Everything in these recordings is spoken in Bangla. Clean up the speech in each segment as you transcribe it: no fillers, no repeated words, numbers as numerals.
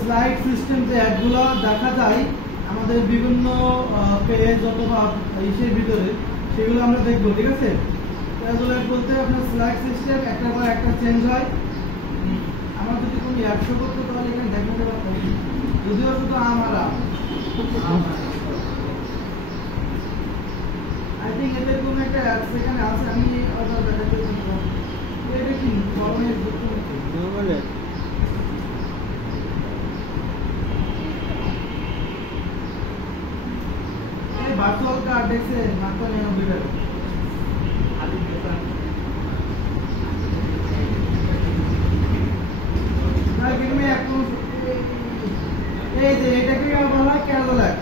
স্লাইড সিস্টেম যে অ্যাডগুলো দেখা যায় আমাদের বিভিন্ন পেজ অথবা ইসের ভিতরে, সেগুলো আমরা দেখবো, ঠিক আছে? ক্যালকুলেট বলতে আপনার স্লাইড সিস্টেম একটার পর একটা চেঞ্জ হয়। আমার যদি কোনো অ্যাডশো করতো তাহলে এখানে দেখাতে পারতাম, যদিও শুধু আমরা আই থিঙ্ক এদের কোনো একটা অ্যাড সেখানে আছে, আমি অর্ডার দেখাতে পারবো। এটা কি ফর্মের নরমাল ভার্চুয়াল কার্ড দেখছে মাত্র 99 টাকা। এই যে এটাকে বলা হয় ক্যালকুলেট।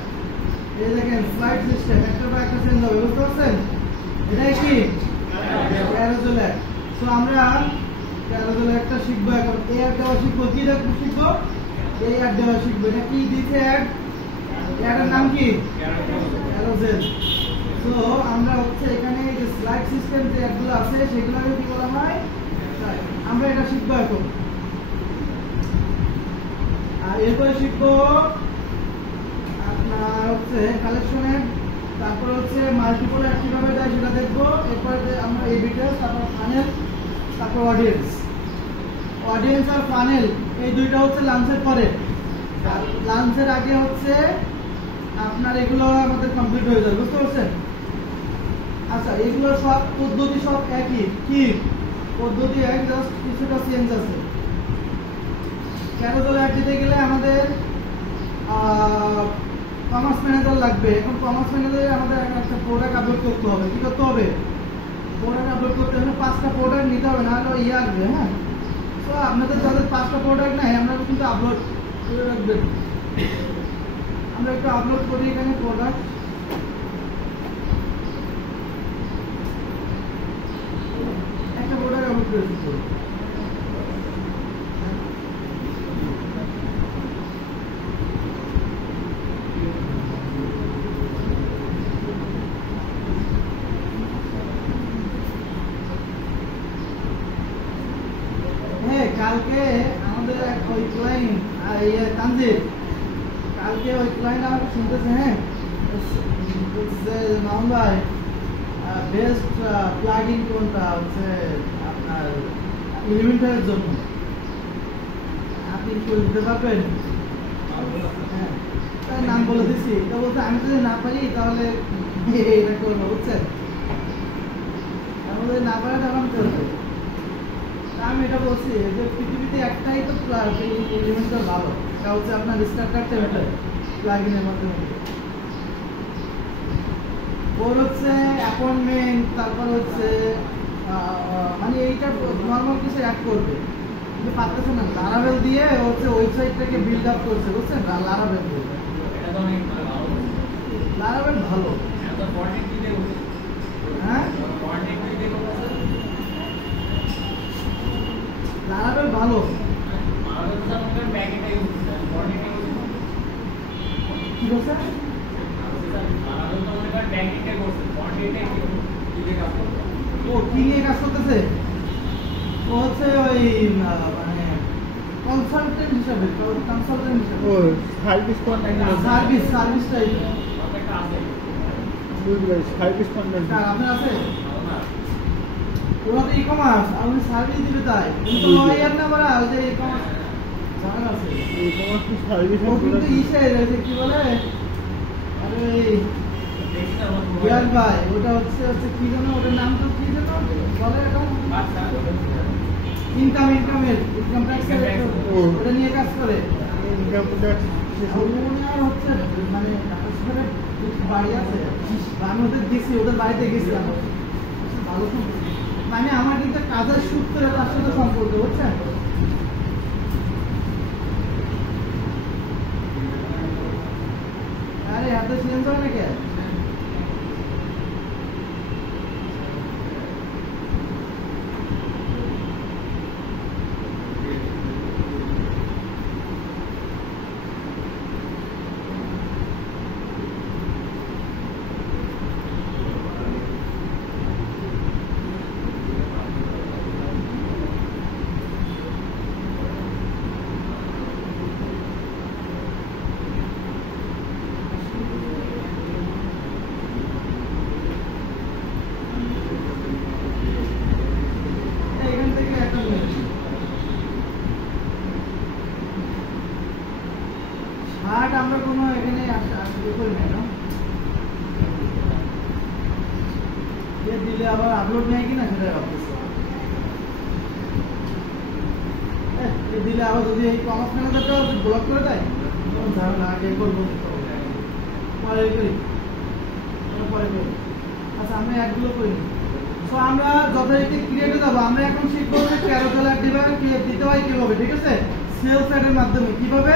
এই দেখেন স্লাইড সিস্টেম একটা বা একটা চেঞ্জ হবে, বুঝতে পারছেন? এটাই কি ক্যালকুলেট। সো আমরা ক্যালকুলেটটা শিখবো এখন। এই অ্যাড দেওয়া শিখবো, কি শিখবো? এই অ্যাড দেওয়া শিখবো। এটা কি দিচ্ছে অ্যাড? অ্যাডের নাম কি? ক্যালকুলেট। সো আমরা হচ্ছে এখানে যে স্লাইড সিস্টেম যে অ্যাডগুলো আছে সেগুলোকে কি বলা হয়? আমরা এটা শিখবো এখন। আর এরপরে শিখবো আপনার হচ্ছে কালেকশনের, তারপর হচ্ছে মাল্টিপল অ্যাড কিভাবে দেয় সেটা দেখবো। এরপরে আমরা এই ডিটেলস, তারপর ফানেল, তারপর অডিয়েন্স। অডিয়েন্স আর ফানেল এই দুইটা হচ্ছে লাঞ্চের পরে, লাঞ্চের আগে হচ্ছে আপনার এগুলো আমাদের কমপ্লিট হয়ে যাবে, বুঝতে পারছেন? আচ্ছা, এগুলো সব পদ্ধতি সব একই, কি পদ্ধতি এক, জাস্ট কিছুটা চেঞ্জ আছে। ক্যারোজেল অ্যাড দিতে গেলে আমাদের কমার্স ম্যানেজার লাগবে। এখন কমার্স ম্যানেজারে আমাদের একটা প্রোডাক্ট আপলোড করতে হবে। কি করতে হবে? প্রোডাক্ট আপলোড করতে হলে 5টা প্রোডাক্ট নিতে হবে, না হলে ইয়ে আসবে। হ্যাঁ, তো আপনাদের যাদের 5টা প্রোডাক্ট নেই আমরা কিন্তু আপলোড করে রাখবেন। আমরা একটু আপলোড করি এখানে প্রোডাক্ট। একটা প্রোডাক্ট আপলোড করে দিচ্ছি। কালকে আমাদের এক ওই ক্লায়েন্ট তানজির, কালকে ওই ক্লায়েন্ট আমাকে শুনতেছে, হ্যাঁ মামুন ভাই বেস্ট প্লাগইন কোনটা হচ্ছে আপনার এলিমেন্টারের জন্য, আপনি কি দিতে পারবেন? হ্যাঁ, তাই নাম বলে দিচ্ছি। তো বলতে আমি যদি না পারি তাহলে এটা করবো, বুঝছেন? তাহলে না পারে তখন করবে। আমি এটা বলছি যে পৃথিবীতে একটাই তো এলিমেন্টার ভালো, এটা হচ্ছে আপনার স্ট্রাকচার টেম্পলেট প্লাগইনের মাধ্যমে। ওর হচ্ছে অ্যাপয়েন্টমেন্ট, তারপর হচ্ছে মানে এইটা নর্মাল কিছু অ্যাড করবে, কিন্তু পারতেছে না। লারাভেল দিয়ে হচ্ছে ওয়েবসাইটটাকে বিল্ড আপ করছে, বুঝছেন? লারাভেল দিয়ে। লারাভেল ভালো, হ্যাঁ লারাভেল ভালো। কি বলছে? ও কি নিয়ে কাজ করতেছে? ও হচ্ছে ওই মানে কনসালটেন্ট হিসাবে, সার্ভিস টাইপ। সার্ভিস কন্টেন্ট আপনার আছে? ওরা তো ই-কমার্স, আপনি সার্ভিস দিবে, তাই কিন্তু লয়ার না বলা যে ই-কমার্স জানা আছে। ই-কমার্স কি সার্ভিস? ও কিন্তু ইসে রয়েছে, কি বলে, আরে ইয়ার ভাই, ওটা হচ্ছে কি জানো, ওটার নাম তো কি জানো বলে, এটা ইনকাম ট্যাক্স, ওটা নিয়ে কাজ করে। ইনকাম ট্যাক্স আর হচ্ছে মানে বাড়ি আছে, আমি ওদের দেখছি, ওদের বাড়িতে গেছিলাম, ভালো। মানে আমার কিন্তু কাজের সূত্রে তার সাথে সম্পর্ক, বুঝছেন? আরে এত চেঞ্জ হয় নাকি? বাট আমরা কোনো এখানে আসলে করি না, না দিলে আবার আপলোড নেয় কিনা সেটা ভাবতেছি। দিলে আবার যদি এই কমার্স ম্যানেজারটা ব্লক করে দেয় তখন ঝামেলা, আগে করবো পরে করি পরে করি। আচ্ছা আমরা একগুলো করিনি। সো আমরা যথারীতি ক্রিয়েটে যাবো। আমরা এখন শিখবো যে ক্যারোসেল অ্যাড দিতে হয় কিভাবে, ঠিক আছে? সেলস অ্যাডের মাধ্যমে কিভাবে,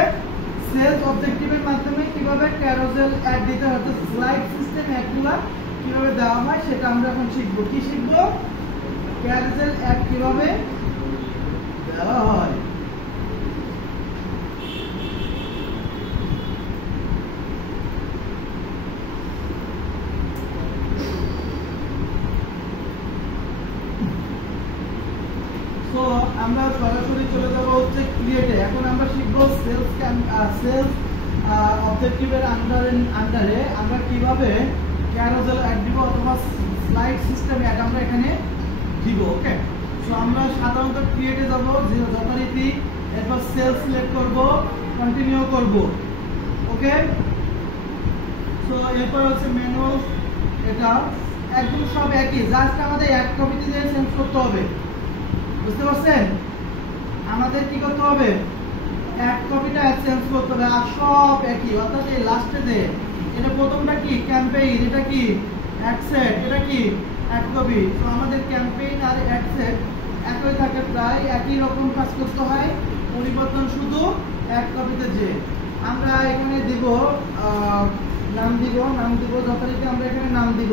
সেলস অবজেক্টিভের মাধ্যমে কিভাবে ক্যারোসেল অ্যাড দিতে হয়, অর্থাৎ স্লাইড সিস্টেম অ্যাডগুলা কিভাবে দেওয়া হয় সেটা আমরা এখন শিখবো। কি শিখবো? ক্যারোসেল অ্যাড কিভাবে দেওয়া হয়। তো আমরা সরাসরি চলে যাব হচ্ছে ক্রিয়েটে। এখন আমরা শিখবো সেলস অবজেক্টিভের আন্ডারে আমরা কিভাবে ক্যারোসেল অ্যাড দিব অথবা স্লাইড সিস্টেম অ্যাড আমরা এখানে দিব। ওকে, সো আমরা সাধারণত ক্রিয়েটে যাব, যথারীতি এরপর সেলস সিলেক্ট করব, কন্টিনিউ করব। ওকে, সো এরপর হচ্ছে ম্যানুয়াল, এটা একদম সব একই, জাস্ট আমাদের এক কপিতে দিয়ে চেঞ্জ করতে হবে। বুঝতে পারছেন? আমাদের কি করতে হবে? এক কপিটা চেঞ্জ করতে হবে, আর সব একই, অর্থাৎ এই লাস্টে যে এটা প্রথমটা কি ক্যাম্পেইন, এটা কি অ্যাডসেট, এটা কি অ্যাড কপি। তো আমাদের ক্যাম্পেইন আর অ্যাডসেট একই থাকে, প্রায় একই রকম কাজ করতে হয়, পরিবর্তন শুধু এক কপিতে। যে আমরা এখানে দিব নাম দিব যথারীতি আমরা এখানে নাম দিব।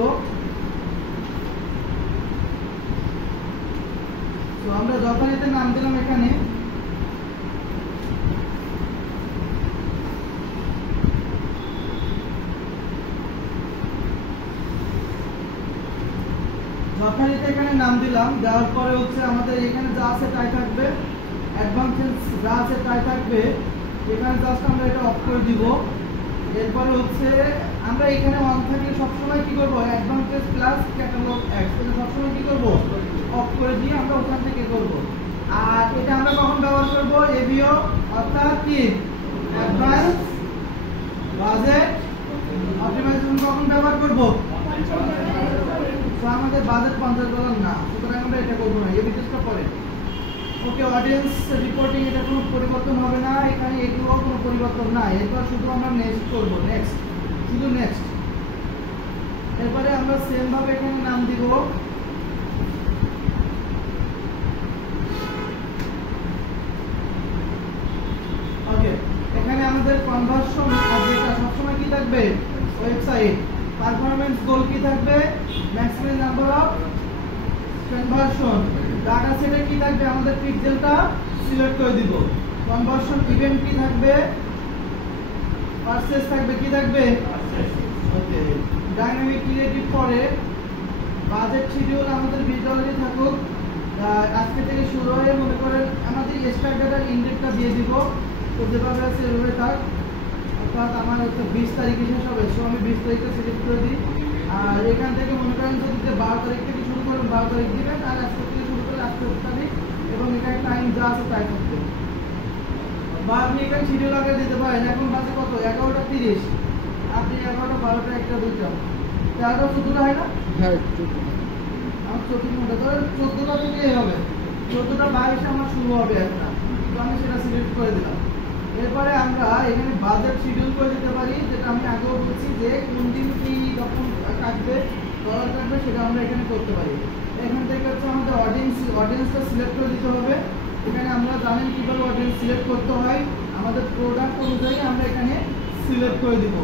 তো আমরা যথারীতি নাম দিলাম এখানে। যথারীতি এখানে নাম দিলাম, দেওয়ার পরে হচ্ছে আমাদের এখানে যা আছে তাই থাকবে, অ্যাডভান্স যা আছে তাই থাকবে। এখানে জাস্ট আমরা এটা অফ করে দিব। এরপরে হচ্ছে আমরা এখানে অন থাকলে সবসময় কি করবো, অ্যাডভান্টেজ প্লাস ক্যাটালগ অ্যাডস, এটা সবসময় কি করবো, অফ করে দিয়ে আমরা ওখান থেকে করবো। আর এটা আমরা কখন ব্যবহার করবো, এবিও অর্থাৎ কি অ্যাডভান্স বাজেট অপটিমাইজেশন কখন ব্যবহার করবো? তো আমাদের বাজেট $50 না, সুতরাং আমরা এটা করবো না, এই বিশেষটা পরে। ওকে, অডিয়েন্স রিপোর্টিং এটা কোনো পরিবর্তন হবে না, এখানে এগুলো কোনো পরিবর্তন না। এরপর শুধু আমরা নেক্সট করবো, নেক্সট, শুধু নেক্সট। এরপরে আমরা সেম ভাবে এখানে নাম দিব। ওকে, এখানে আমাদের কনভার্সন যেটা সবসময় কি থাকবে, ওয়েবসাইট পারফরম্যান্স গোল কি থাকবে, maximum number of conversion. Data সেটে কি থাকবে, আমাদের পিক্সেলটা সিলেক্ট করে দিব। কনভার্সন ইভেন্ট কি থাকবে, পারচেজ থাকবে, কি থাকবে ওকে। ডাইনামিক ক্রিয়েটিভ পরে বাজেট শিডিউল আমাদের ভিজুয়ালি থাকুক, আজকে থেকে শুরু হয়ে মনে করেন আমাদের স্টার্ট ডেটার ইন্ডেক্সটা দিয়ে দিব। তো যেভাবে আছে এভাবে থাক, অর্থাৎ আমার হচ্ছে 20 তারিখে শেষ হবে, সো আমি 20 তারিখটা সিলেক্ট করে দিই। আর এখান থেকে মনে করেন যদি 12 তারিখ থেকে শুরু করেন 12 তারিখ দিবেন, আর আজকে থেকে শুরু করে আজকে তারিখ, এবং এখানে টাইম যা আছে তাই থাকবে। বা আপনি এখানে শিডিউল আগে দিতে পারেন। এখন বাজে কত, 11:30, আপনি 11টা 12টা 1টা 2টা 13টা 14টা হয় না, হ্যাঁ 14টা ধরেন 14টা থেকেই হবে, 14টা 22 আমার শুরু হবে একটা, তো আমি সেটা সিলেক্ট করে দিলাম। এরপরে আমরা এখানে বাজেট শিডিউল করে দিতে পারি, যেটা আমি আগেও বলছি যে কোন দিন কি রকম কাটবে, ডলার কাটবে, সেটা আমরা এখানে করতে পারি। এখান থেকে হচ্ছে আমাদের অডিয়েন্সটা সিলেক্ট করে দিতে হবে। এখানে আমরা জানেন কিভাবে অডিয়েন্স সিলেক্ট করতে হয়, আমাদের প্রোডাক্ট অনুযায়ী আমরা এখানে সিলেক্ট করে দিব।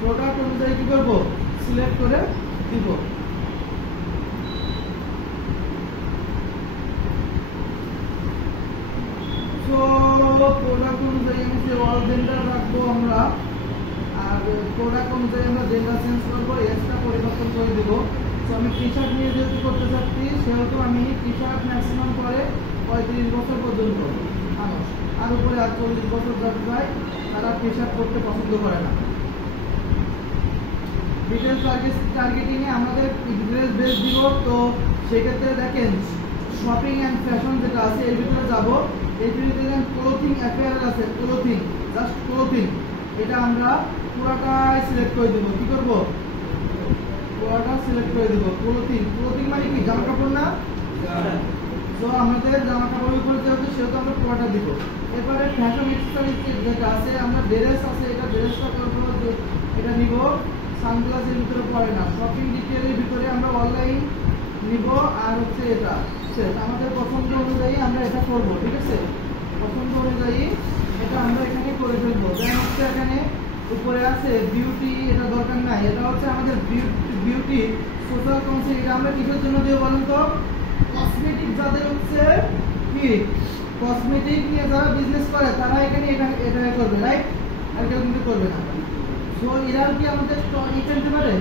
প্রোডাক্ট অনুযায়ী কি করব, সিলেক্ট করে দিব। প্রোডাক্ট অনুযায়ী অল জেন্ডার রাখবো আমরা, আর প্রোডাক্ট অনুযায়ী আমরা জেন্ডার চেঞ্জ করবো, এজটা পরিবর্তন করে দিব। তো আমি টি শার্ট নিয়ে যেহেতু করতে চাচ্ছি, সেহেতু আমি টি শার্ট ম্যাক্সিমাম করে 35 বছর পর্যন্ত মানুষ, আর উপরে আর 40 বছর যাতে যায় তারা টি শার্ট করতে পছন্দ করে না। ডিটেলস টার্গেটিংয়ে আমাদের ড্রেস বেস দিব। তো সেক্ষেত্রে দেখেন শপিং অ্যান্ড ফ্যাশন যেটা আছে এর ভিতরে যাবো, এর ভিতরে ক্লোথিং অ্যাপেয়ার আছে ক্লোথিং, জাস্ট ক্লোথিং, এটা আমরা পুরোটাই সিলেক্ট করে দেব। কি করব? পুরোটা সিলেক্ট করে দেব। ক্লোথিং, ক্লোথিং মানে কি? জামা কাপড় না? তো আমাদের জামা কাপড়ের উপরে যেহেতু সেহেতু আমরা পুরোটা দিব। এরপরে ফ্যাশন এক্সেসরিজ যেটা আছে, আমরা ড্রেস আছে, এটা ড্রেসটা করবো যে এটা নিব সানগ্লাসের ভিতরে পড়ে না। শপিং ডিটেইলের ভিতরে আমরা অনলাইন নিব, আর হচ্ছে এটা আমাদের পছন্দ অনুযায়ী আমরা এটা করব। ঠিক আছে, পছন্দ অনুযায়ী এটা আমরা এখানে করে ফেলবো। দেন হচ্ছে এখানে উপরে আছে বিউটি, এটা দরকার নাই। এটা হচ্ছে আমাদের বিউটি সোশ্যাল কনসেপ্ট। এটা আমরা কিসের জন্য দিব বলেন তো? কসমেটিক, যাদের হচ্ছে কি কসমেটিক নিয়ে যারা বিজনেস করে তারা এখানে এটা করবে, রাইট? আর কেউ কিন্তু করবে না। সো এরা কি আমাদের নিতে পারে?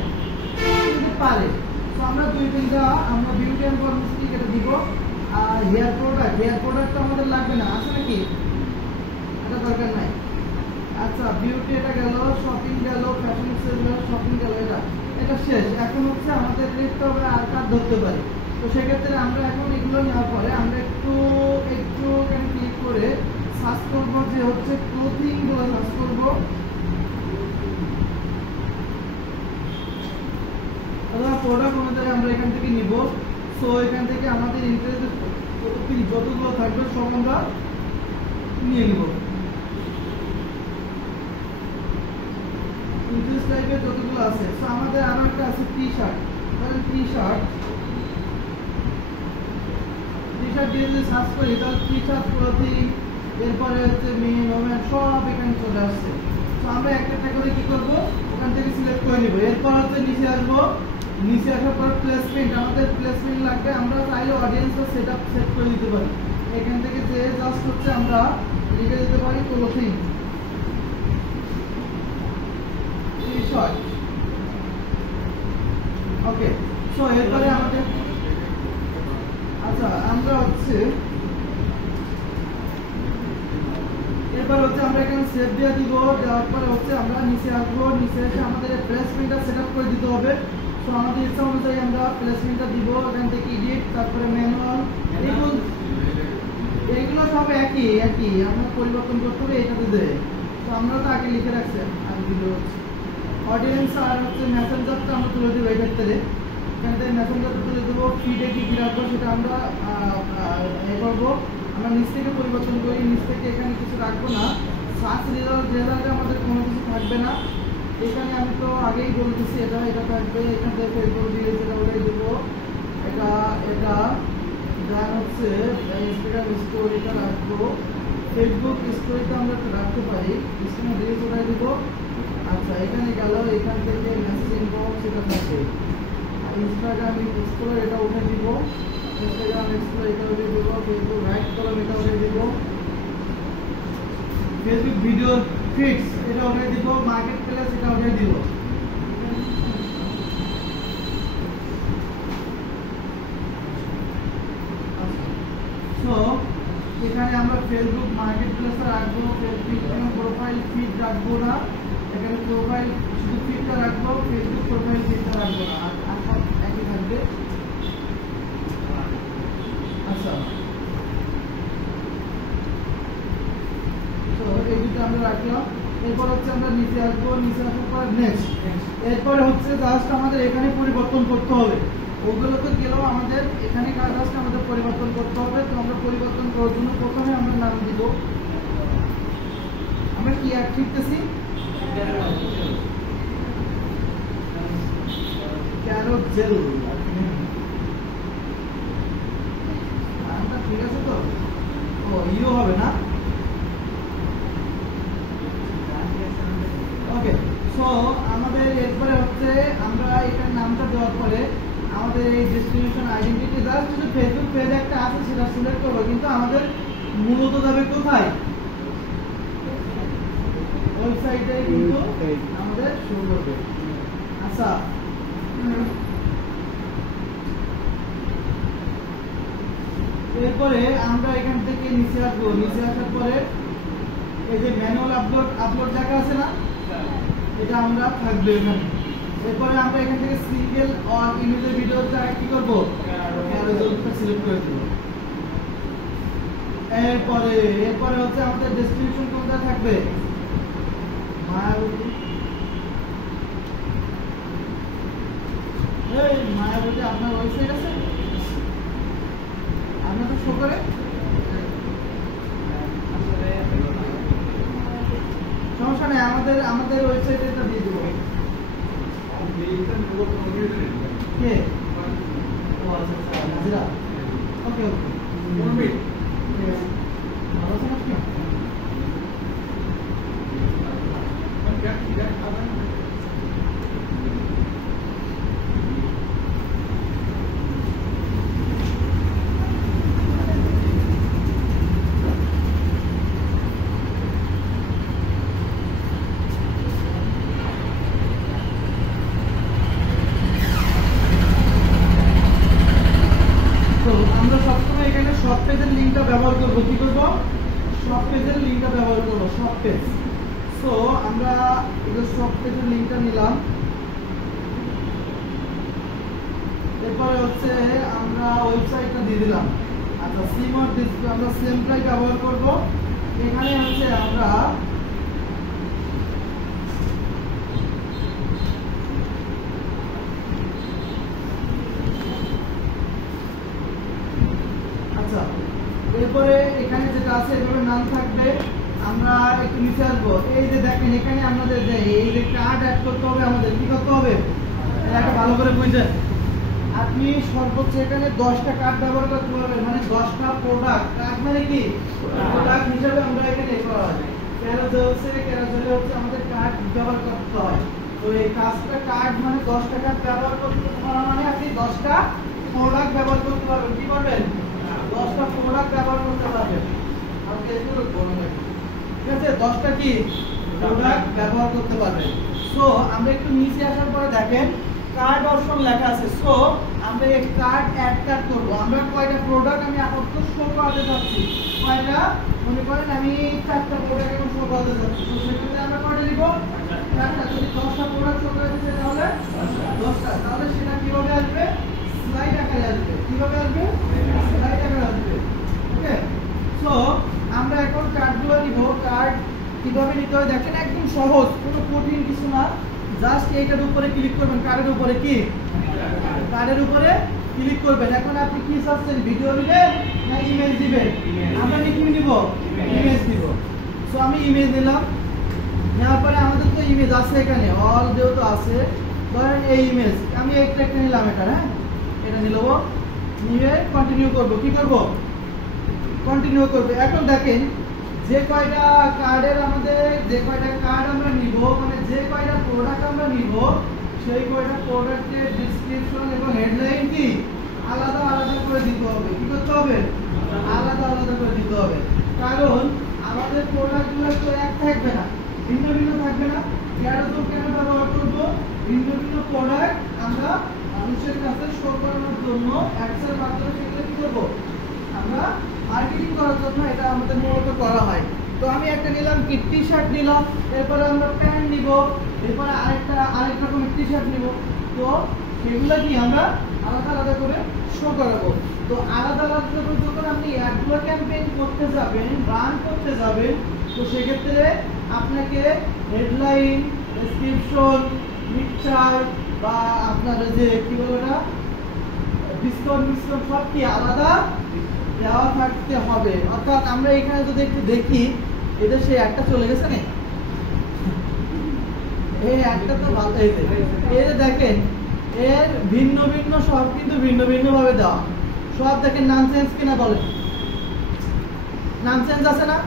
পারে। সো আমরা দুইটা আমরা বিউটি এন্ড কসমেটিক এটা দিব। আর হেয়ার প্রোডাক্ট আমাদের লাগবে না, আছে নাকি? এটা দরকার নাই। আচ্ছা, বিউটি এটা গেল, শপিং গেল, ফ্যাশন গেল, শপিং গেল, এটা শেষ। এখন হচ্ছে আমাদের দেখতে হবে আর কাজ ধরতে পারি। তো সেক্ষেত্রে আমরা এখন এগুলো নেওয়ার পরে আমরা একটু এখানে ক্লিক করে সার্চ করবো যে হচ্ছে ক্লোথিং গুলো সার্চ করবো। অথবা প্রোডাক্ট অনুযায়ী আমরা এখান থেকে নিব। সো এখান থেকে আমাদের ইন্টারেস্ট যতগুলো থাকবে সব আমরা নিয়ে নিব। ইন্টারেস্ট টাইপের যতগুলো আছে। সো আমাদের আরো একটা আছে টি শার্ট। টি শার্ট দিয়ে যদি সার্চ করি তাহলে টি শার্ট, ক্লোথিং, এরপরে হচ্ছে মেন ওমেন সব এখানে চলে আসছে। তো আমরা একটা করে কি করব? ওখান থেকে সিলেক্ট করে নিব। এরপর হচ্ছে নিচে আসবো। নিচে আসার পর প্লেসমেন্ট, আমাদের প্লেসমেন্ট লাগবে। আমরা চাইলে অডিয়েন্সটা সেট করে দিতে পারি। এখান থেকে যে জাস্ট হচ্ছে আমরা লিখে দিতে পারি ক্লোথিং, টি শার্ট। ওকে, সো এরপরে আমাদের আচ্ছা আমরা হচ্ছে এরপর হচ্ছে আমরা এখানে সেভ দিয়ে দিব। দেওয়ার পরে হচ্ছে আমরা নিচে আসবো। নিচে এসে আমাদের প্লেসমেন্টটা সেট আপ করে দিতে হবে। তো আমাদের ইচ্ছা অনুযায়ী আমরা প্লেসমেন্টটা দিব। এখান থেকে এডিট, তারপরে ম্যানুয়াল, এইগুলো সব একই আমরা পরিবর্তন করতে হবে এটাতে দেয়। তো আমরা তো আগে লিখে রাখছি আর ভিডিও হচ্ছে অডিয়েন্স আর হচ্ছে মেসেঞ্জারটা আমরা তুলে দেবো। এই ক্ষেত্রে এখান থেকে মেসেঞ্জারটা তুলে দেবো। ফিডে কি রাখবো সেটা আমরা করবো। আমরা নিচ থেকে পরিবর্তন করি, নিচ থেকে এখানে কিছু রাখবো না। সার্চ রেজাল্টে আমাদের কোনো কিছু থাকবে না। এখানে আমি তো আগেই বলতেছি এটা থাকবে। এখান থেকে ফেসবুক রিলস এটা ওটাই দেবো। এটা দেন হচ্ছে ইনস্টাগ্রাম স্টোরিটা রাখবো। ফেসবুক স্টোরিটা আমরা রাখতে পারি। ইনস্টাগ্রাম রিলস ওটাই দেবো। আচ্ছা, এখানে গেল। এখান থেকে মেসেজিং বক্স এটা থাকবে। ইনস্টাগ্রাম এক্সপ্লোর এটা উঠে দিব। ইনস্টাগ্রাম এক্সপ্লোর এটা উঠে দিব। ফেসবুক রাইট কলাম এটা উঠে দিব। ফেসবুক ভিডিও ফিক্স এটা উঠে দিব। মার্কেট প্লেস এটা উঠে দিব। সো এখানে আমরা ফেসবুক মার্কেট প্লেস রাখবো। ফেসবুক প্রোফাইল ফিড রাখবো না। এখানে প্রোফাইল শুধু ফিডটা রাখবো, ফেসবুক প্রোফাইল ফিডটা রাখবো না। আর সব একই থাকবে। আচ্ছা, তো এই দুটো আমরা রাখলাম। এরপর হচ্ছে আমরা নিচে আসবো। নিচে আসার পর নেক্সট। এরপরে হচ্ছে জাস্ট আমাদের এখানে পরিবর্তন করতে হবে। ওগুলো তো গেলেও আমাদের এখানে জাস্ট আমাদের পরিবর্তন করতে হবে। তো আমরা পরিবর্তন করার জন্য প্রথমে আমরা নাম দিব। আমরা কি অ্যাড শিখতেছি? Carrot gel. ঠিক আছে তো? ও ইউ হবে না? ওকে, সো আমাদের এরপরে হচ্ছে আমরা এটার নামটা দেওয়ার পরে আমাদের এই ডিস্ট্রিবিউশন আইডেন্টিটি জাস্ট শুধু ফেসবুক পেজ একটা আছে সেটা সিলেক্ট করবো। কিন্তু আমাদের মূলত যাবে কোথায়? ওয়েবসাইটে কিন্তু আমাদের শুরু করবে। আচ্ছা, এরপরে আমরা এখান থেকে নিচে আসবো। নিচে আসার পরে এই যে ম্যানুয়াল আপলোড দেখা আছে না, এটা আমরা থাকবে এখানে। এরপরে আমরা এখান থেকে সিঙ্গেল অর ইমেজের ভিডিওটা কি করব? ক্যারোজেলটা সিলেক্ট করে দেব। এরপরে হচ্ছে আমাদের ডেসক্রিপশন কোনটা থাকবে মায়াবতী। এই মায়াবতী আপনার ওয়েবসাইট আছে? আপনার তো শো করে? সমস্যা নেই, আমাদের ওয়েবসাইটে এটা দিয়ে দেবো। কে? ও আচ্ছা আচ্ছা, নাজিরা। ওকে ওকে, ঠিক আছে। ভালো আছেন আপনি? আমরা সবসময় এখানে সব পেজের লিঙ্কটা ব্যবহার করব। কি করব? সব পেজের লিঙ্কটা ব্যবহার করব, সব পেজ। সো আমরা এই সব পেজের লিঙ্কটা নিলাম। এরপরে হচ্ছে আমরা ওয়েবসাইটটা দিয়ে দিলাম। আচ্ছা, সিম আর ডিসপ্লে আমরা সেমটাই ব্যবহার করব। এখানে হচ্ছে আমরা এরপরে এখানে যেটা আছে এভাবে নাম থাকবে। আমরা একটু নিচে আসবো। এই যে দেখেন এখানে আমাদের এই যে কার্ড অ্যাড করতে হবে, আমাদের কি করতে হবে এটা ভালো করে বুঝেন। আপনি সর্বোচ্চ এখানে 10টা কার্ড ব্যবহার করতে পারবেন, মানে 10টা প্রোডাক্ট। কার্ড মানে কি? প্রোডাক্ট হিসেবে আমরা এখানে করা হয়। ক্যারাজেলে হচ্ছে আমাদের কার্ড ব্যবহার করতে হয়। তো এই কাজটা কার্ড মানে 10টা কার্ড ব্যবহার করতে পারা মানে আপনি 10টা প্রোডাক্ট ব্যবহার করতে পারবেন। কি করবেন? 10টা প্রোডাক্ট ব্যবহার করতে পারবেন। ঠিক আছে, 10টা কি প্রোডাক্ট ব্যবহার করতে পারবেন। সো আমরা একটু নিচে আসার পরে দেখেন কার্ড অপশন লেখা আছে। সো আমরা এই কার্ড অ্যাড করব। আমরা কয়টা প্রোডাক্ট আমি আপাতত শো করাতে যাচ্ছি, কয়টা মনে করেন আমি 4টা প্রোডাক্ট এখন শো করাতে যাচ্ছি। তো সেক্ষেত্রে আমরা কয়টা নিব? 4টা। যদি 10টা প্রোডাক্ট শো করাতে চাই তাহলে 10টা। তাহলে সেটা কিভাবে আসবে? স্লাইড আকারে আসবে। কিভাবে আসবে? স্লাইড আকারে আসবে। ওকে, সো আমরা এখন কার্ডগুলো নিব। কার্ড কিভাবে নিতে হয় দেখেন, একদম সহজ, কোনো কঠিন কিছু না। জাস্ট এইটার উপরে ক্লিক করবেন। কার্ডের উপরে কি? কার্ডের উপরে ক্লিক করবেন। এখন আপনি কি চাচ্ছেন, ভিডিও দিবেন না ইমেজ দিবেন? আমরা কি নিব? ইমেজ দিব। সো আমি ইমেজ নিলাম। নেওয়ার পরে আমাদের তো ইমেজ আছে এখানে, অল যেহেতু আছে, ধরেন এই ইমেজ আমি একটা নিলাম। এটা হ্যাঁ, এটা নিলব, নিয়ে কন্টিনিউ করব। কি করব? কন্টিনিউ করব। এখন দেখেন যে কয়টা কার্ডের আমাদের যে কয়টা কার্ড আমরা নিব, মানে যে কয়টা প্রোডাক্ট আমরা নিব, সেই কয়টা প্রোডাক্টের ডেসক্রিপশন এবং হেডলাইন কি আলাদা আলাদা করে দিতে হবে। কি করতে হবে? আলাদা আলাদা করে দিতে হবে। কারণ আমাদের প্রোডাক্টগুলো তো এক থাকবে না, ভিন্ন ভিন্ন থাকবে না। ক্যাটালগ কেন ব্যবহার করব? ভিন্ন ভিন্ন প্রোডাক্ট আমরা মানুষের কাছে শো করানোর জন্য অ্যাডসের মাধ্যমে সেগুলো কি করব? আমরা মার্কেটিং করার জন্য এটা আমাদের মূলত করা হয়। তো আমি একটা নিলাম কি টি-শার্ট নিলাম, এরপরে আমরা প্যান্ট নিব, এরপরে আরেক রকমের টি-শার্ট নিব। তো সেগুলো কি আমরা আলাদা আলাদা করে শো করাবো। তো আলাদা আলাদা করে যখন আপনি অ্যাডগুলো ক্যাম্পেইন করতে যাবেন, রান করতে যাবেন, তো সেক্ষেত্রে আপনাকে হেডলাইন, ডেসক্রিপশন, পিকচার বা আপনার যে কি বলে না ডিসকাউন্ট সব কি আলাদা দেওয়া থাকতে হবে। অর্থাৎ আমরা এখানে যদি একটু দেখি, এটা সেই একটা চলে গেছে না, এই একটা তো ভালো। এই যে দেখেন এর ভিন্ন ভিন্ন সব কিন্তু ভিন্ন ভিন্ন ভাবে দেওয়া। সব দেখেন নাম চেঞ্জ কিনা বলেন, নাম চেঞ্জ আছে না?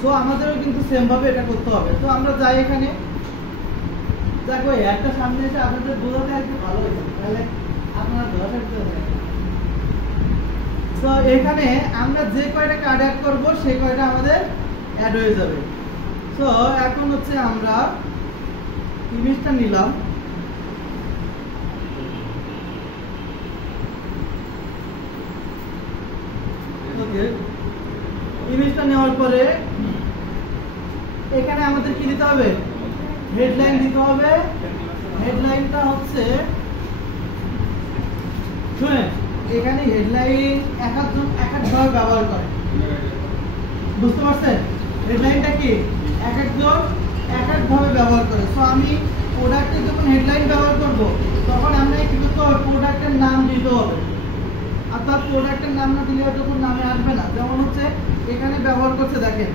সো আমাদেরও কিন্তু সেম ভাবে এটা করতে হবে। তো আমরা যাই এখানে, দেখো একটা সামনে এসে আপনাদের বোঝাতে একটু ভালো হয়েছে, তাহলে আপনারা ধরে তো এখানে আমরা যে কয়টা কার্ড অ্যাড করব সেই কয়টা আমাদের অ্যাড হয়ে যাবে। তো এখন হচ্ছে আমরা ইমেজটা নিলাম। ওকে, ইমেজটা নেওয়ার পরে এখানে আমাদের কি দিতে হবে? হেডলাইন দিতে হবে। হেডলাইনটা হচ্ছে শুনেন, এখানে হেডলাইন এক একজন এক এক ভাবে ব্যবহার করে, বুঝতে পারছেন? হেডলাইনটা কি এক একজন এক এক ভাবে ব্যবহার করে। সো আমি প্রোডাক্টে যখন হেডলাইন ব্যবহার করব তখন আমরা কি করতে হবে, প্রোডাক্টের নাম দিতে হবে। অর্থাৎ প্রোডাক্টের নাম না দিলে হয়তো নামে আসবে না। যেমন হচ্ছে এখানে ব্যবহার করছে, দেখেন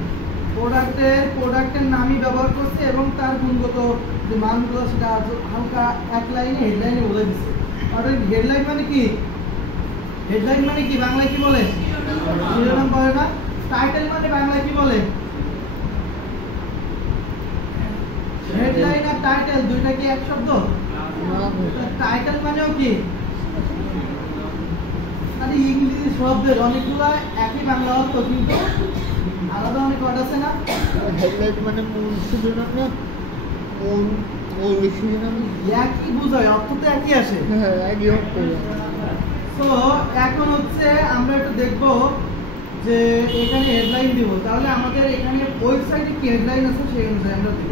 প্রোডাক্টের নামই ব্যবহার করছে এবং তার গুণগত যে মানগুলো সেটা হালকা এক লাইনে হেডলাইনে বলে দিচ্ছে। অর্থাৎ হেডলাইন মানে কি, হেডলাইন মানে কি বাংলায় কি বলে, শিরোনাম বলে না। টাইটেল মানে বাংলায় কি বলে, হেডলাইন আর টাইটেল দুইটা কি এক শব্দ? টাইটেল মানেও কি, মানে ইংরেজি শব্দের অনেকগুলো একই বাংলা অর্থ কিন্তু আলাদা অনেক ওয়ার্ড আছে না। হেডলাইন মানে মূল শিরোনাম না, মূল শিরোনাম একই বোঝায়, অর্থ তো একই আসে। হ্যাঁ, একই অর্থ। তো এখন হচ্ছে আমরা একটু দেখবো যে এখানে হেডলাইন দিব, তাহলে আমাদের এখানে ওয়েবসাইটে কি হেডলাইন আছে সেই অনুযায়ী আমরা দিব।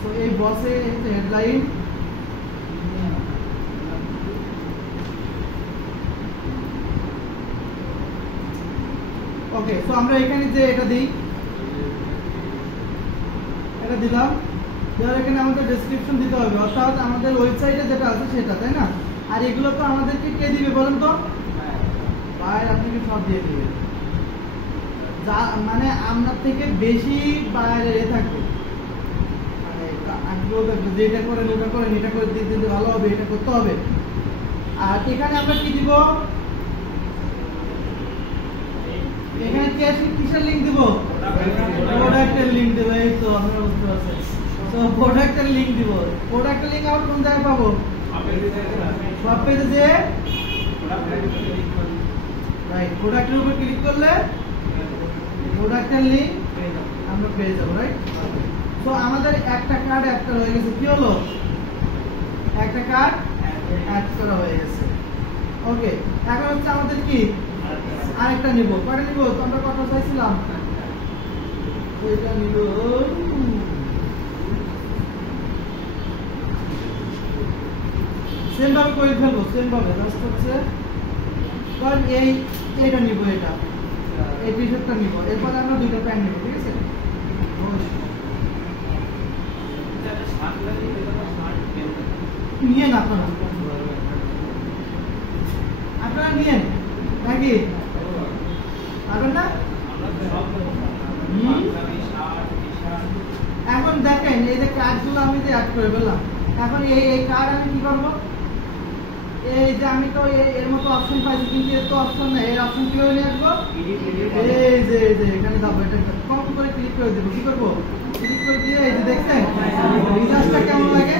তো এই বসে হেডলাইন, ওকে। তো আমরা এখানে যে এটা দিই, এটা দিলাম, দেওয়ার এখানে আমাদের ডেসক্রিপশন দিতে হবে, অর্থাৎ আমাদের ওয়েবসাইটে যেটা আছে সেটা, তাই না? আর এগুলো তো আমাদেরকে কে দিবে বলেন তো? ভাই আপনাকে সব দিয়ে দিবে, যা মানে আপনার থেকে বেশি বাইরে থাকবে, মানে যেটা করেন ওটা করেন, এটা করে দিতে ভালো হবে, এটা করতে হবে। আর এখানে আমরা কি দিব, এখানে কিসের লিংক দিব, প্রোডাক্টের লিংক দেব। এই তো আমরা বুঝতে পারছি। তো প্রোডাক্টের লিংক দিব, প্রোডাক্টের লিংক আবার কোন জায়গায় পাবো, সব পেজে যে রাইট, প্রোডাক্টের উপর ক্লিক করলে প্রোডাক্টের লিংক আমরা পেয়ে যাবো, রাইট। তো আমাদের একটা কার্ড একটা হয়ে গেছে, কি হলো, একটা কার্ড অ্যাড করা হয়ে গেছে। ওকে, এখন হচ্ছে আমাদের কি আরেকটা নিব, কয়টা নিব, তোমরা কত চাইছিলাম, এটা নিব। সেম ভাবে করে ফেলবো, সেম ভাবে জাস্ট হচ্ছে কারণ এইটা নিব, এই টি-শার্টটা নিব, এরপরে আমরা দুইটা প্যান্ট নিব, ঠিক আছে? নিয়েন আপনারা নিয়েন নাকি পারবেন না? এখন দেখেন এই যে কার্ডগুলো আমি যে অ্যাড করে ফেললাম, এখন এই কার্ড আমি কি করবো, এই যে আমি তো এর মতো অপশন পাইছি কিন্তু এর তো অপশন নেই, এর অপশন কিভাবে নিয়ে আসবো, এই যে এখানে যাবো, এটা কপি করে ক্লিক করে দেবো। কি করবো, ক্লিক করে দিয়ে এই যে দেখছেন রিজার্চটা কেমন লাগে।